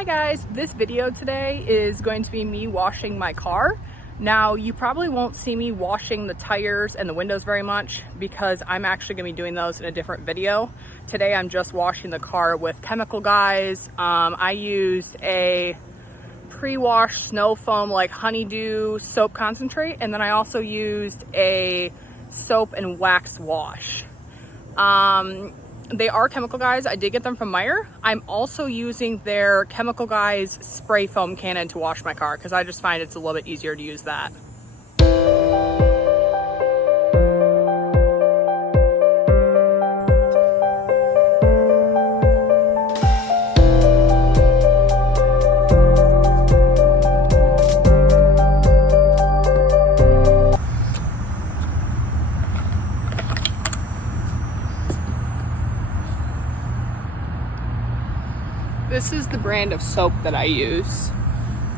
Hi guys, this video today is going to be me washing my car. Now you probably won't see me washing the tires and the windows very much because I'm actually going to be doing those in a different video. Today I'm just washing the car with Chemical Guys. I used a pre-wash snow foam like honeydew soap concentrate, and then I also used a soap and wax wash. They are Chemical Guys. I did get them from Meijer. I'm also using their Chemical Guys spray foam cannon to wash my car because I just find it's a little bit easier to use that. This is the brand of soap that I use.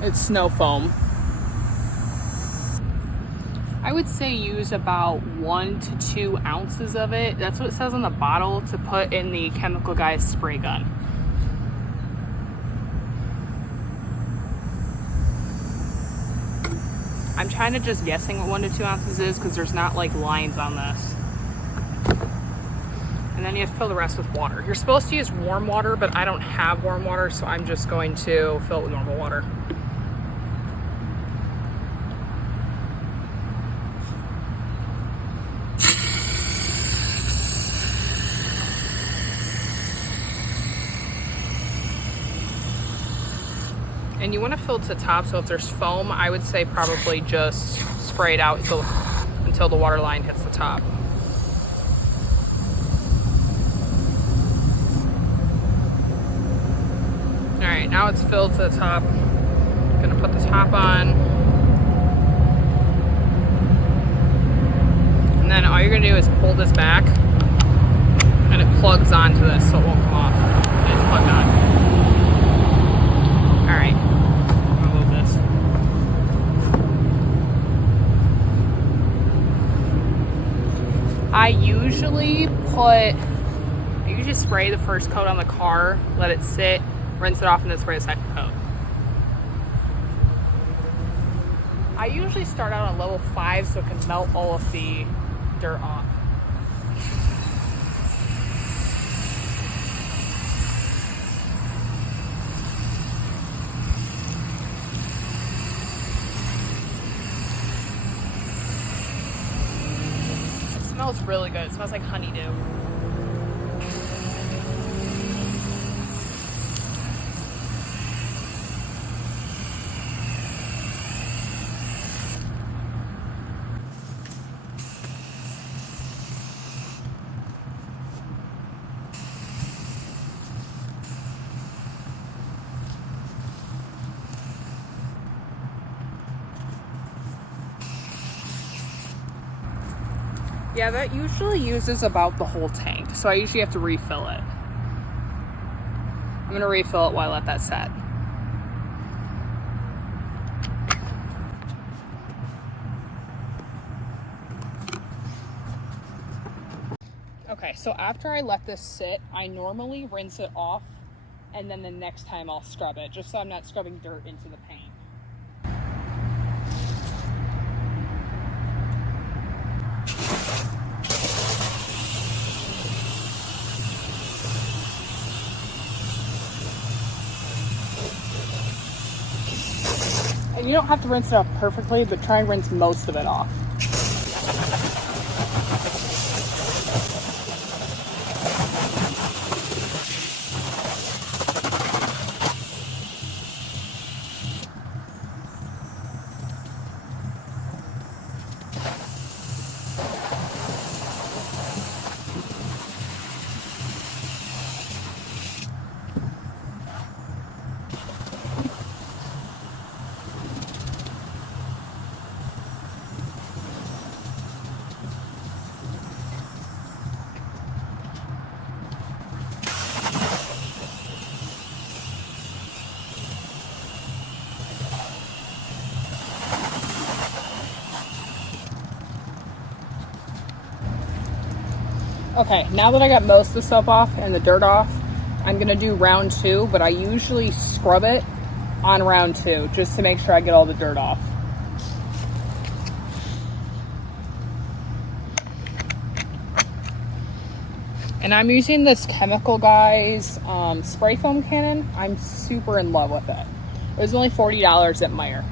It's snow foam. I would say use about 1 to 2 ounces of it. That's what it says on the bottle to put in the Chemical Guys spray gun. I'm kind of just guessing what 1 to 2 ounces is because there's not like lines on this. And then you have to fill the rest with water. You're supposed to use warm water, but I don't have warm water, so I'm just going to fill it with normal water. And you want to fill it to the top, so if there's foam, I would say probably just spray it out until the water line hits the top. Alright, now it's filled to the top. I'm gonna put the top on. And then all you're gonna do is pull this back and it plugs onto this so it won't come off. And it's plugged on. Alright, I'm gonna move this. I usually spray the first coat on the car, let it sit, rinse it off, and then spray the second coat. I usually start out on level 5 so it can melt all of the dirt off. It smells really good. It smells like honeydew. Yeah, that usually uses about the whole tank, so I usually have to refill it. I'm gonna refill it while I let that set. Okay, so after I let this sit, I normally rinse it off, and then the next time I'll scrub it, just so I'm not scrubbing dirt into the paint. And you don't have to rinse it off perfectly, but try and rinse most of it off. Okay, now that I got most of the soap off and the dirt off, I'm gonna do round 2, but I usually scrub it on round 2 just to make sure I get all the dirt off. And I'm using this Chemical Guys spray foam cannon. I'm super in love with it. It was only $40 at Meijer.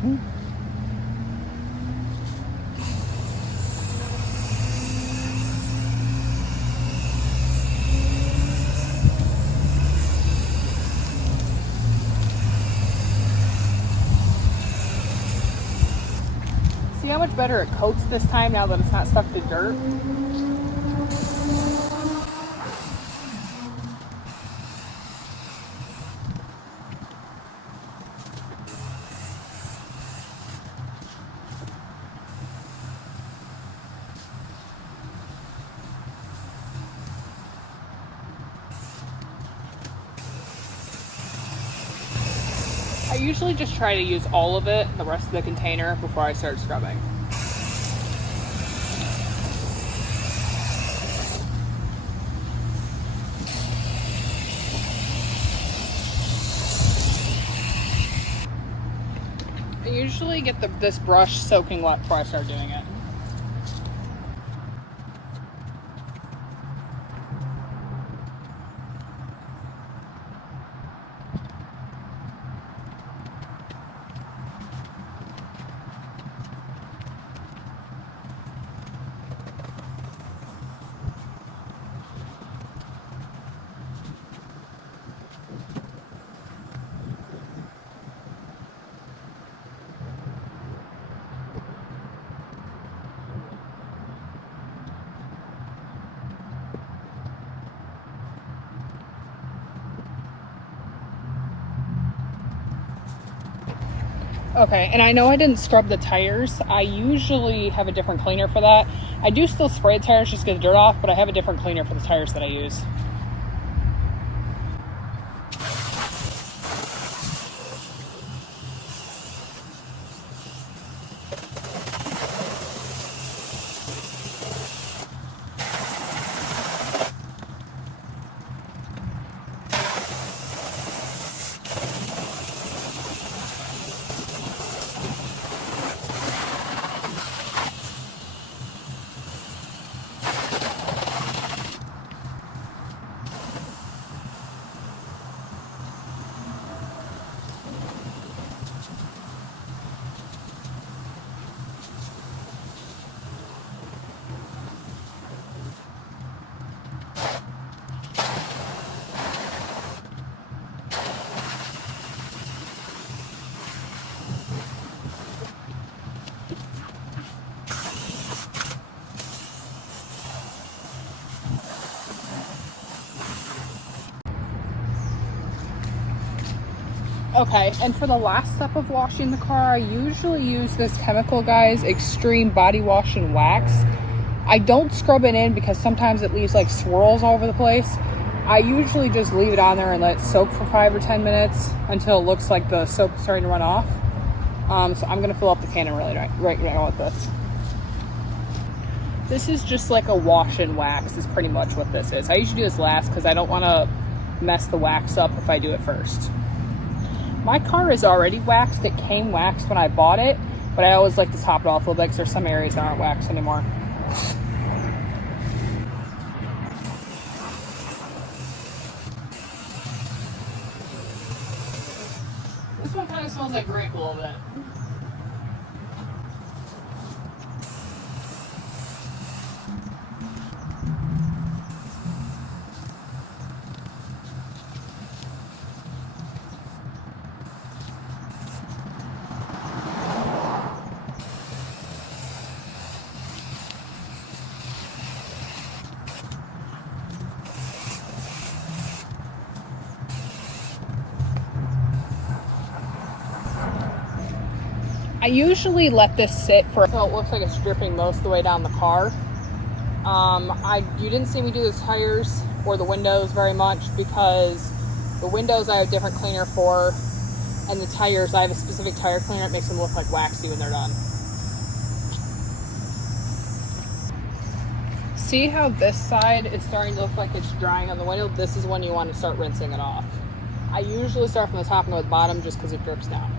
See how much better it coats this time now that it's not stuck to dirt? I usually just try to use all of it, the rest of the container, before I start scrubbing. I usually get this brush soaking wet before I start doing it. Okay, and I know I didn't scrub the tires. I usually have a different cleaner for that. I do still spray the tires just to get the dirt off, but I have a different cleaner for the tires that I use. Okay, and for the last step of washing the car, I usually use this Chemical Guys Extreme Body Wash and Wax. I don't scrub it in because sometimes it leaves like swirls all over the place. I usually just leave it on there and let it soak for 5 or 10 minutes until it looks like the soap is starting to run off. So I'm gonna fill up the cannon right now with this. This is just like a wash and wax is pretty much what this is. I usually do this last because I don't want to mess the wax up if I do it first. My car is already waxed. It came waxed when I bought it, but I always like to top it off a little bit because there's some areas that aren't waxed anymore. This one kind of smells like grape a little bit. I usually let this sit for so it looks like it's dripping most of the way down the car. You didn't see me do the tires or the windows very much because the windows I have a different cleaner for, and the tires I have a specific tire cleaner. It makes them look like waxy when they're done. See how this side is starting to look like it's drying on the window? This is when you want to start rinsing it off. I usually start from the top and go to the bottom just because it drips down.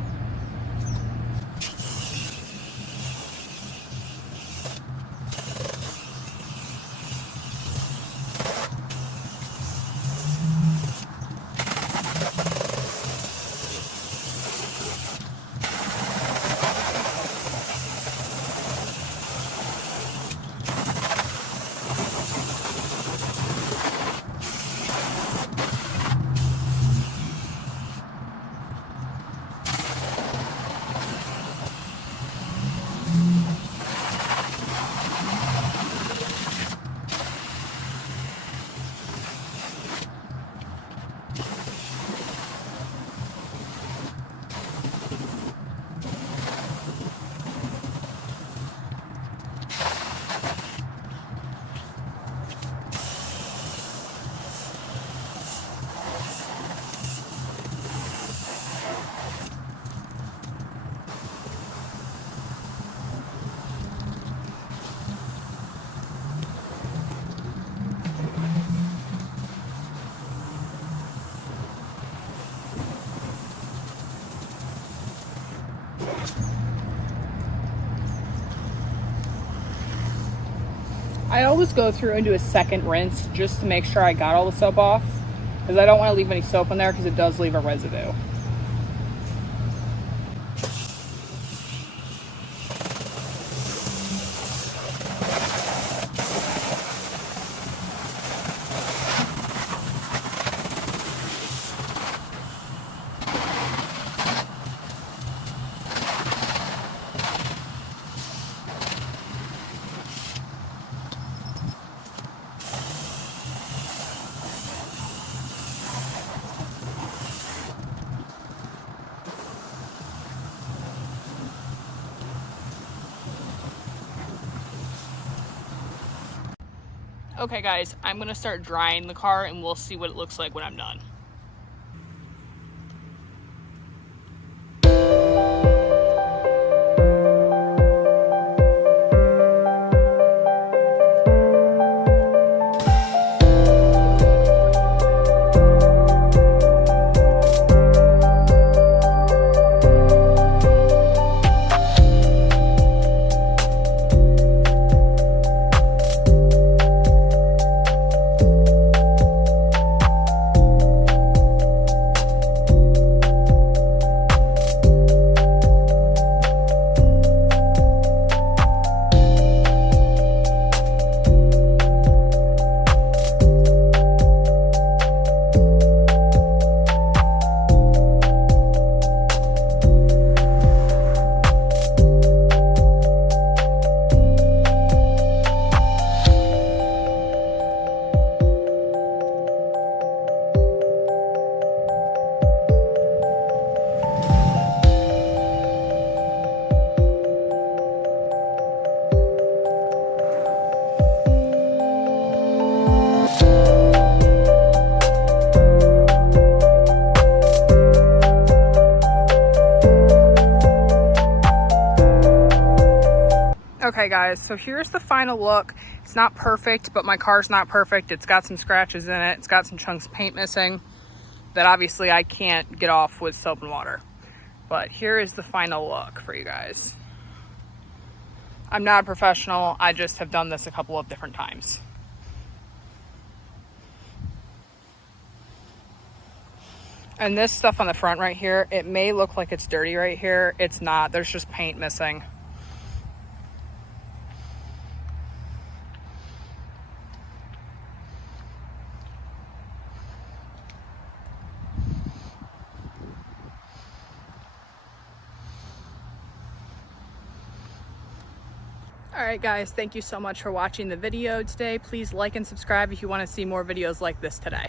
I always go through and do a second rinse just to make sure I got all the soap off, because I don't want to leave any soap in there because it does leave a residue. Okay guys, I'm gonna start drying the car and we'll see what it looks like when I'm done. Okay guys, so here's the final look. It's not perfect, but my car's not perfect. It's got some scratches in it. It's got some chunks of paint missing that obviously I can't get off with soap and water. But here is the final look for you guys. I'm not a professional. I just have done this a couple of different times. And this stuff on the front right here, it may look like it's dirty right here. It's not. There's just paint missing. All right guys, thank you so much for watching the video today. Please like and subscribe if you want to see more videos like this today.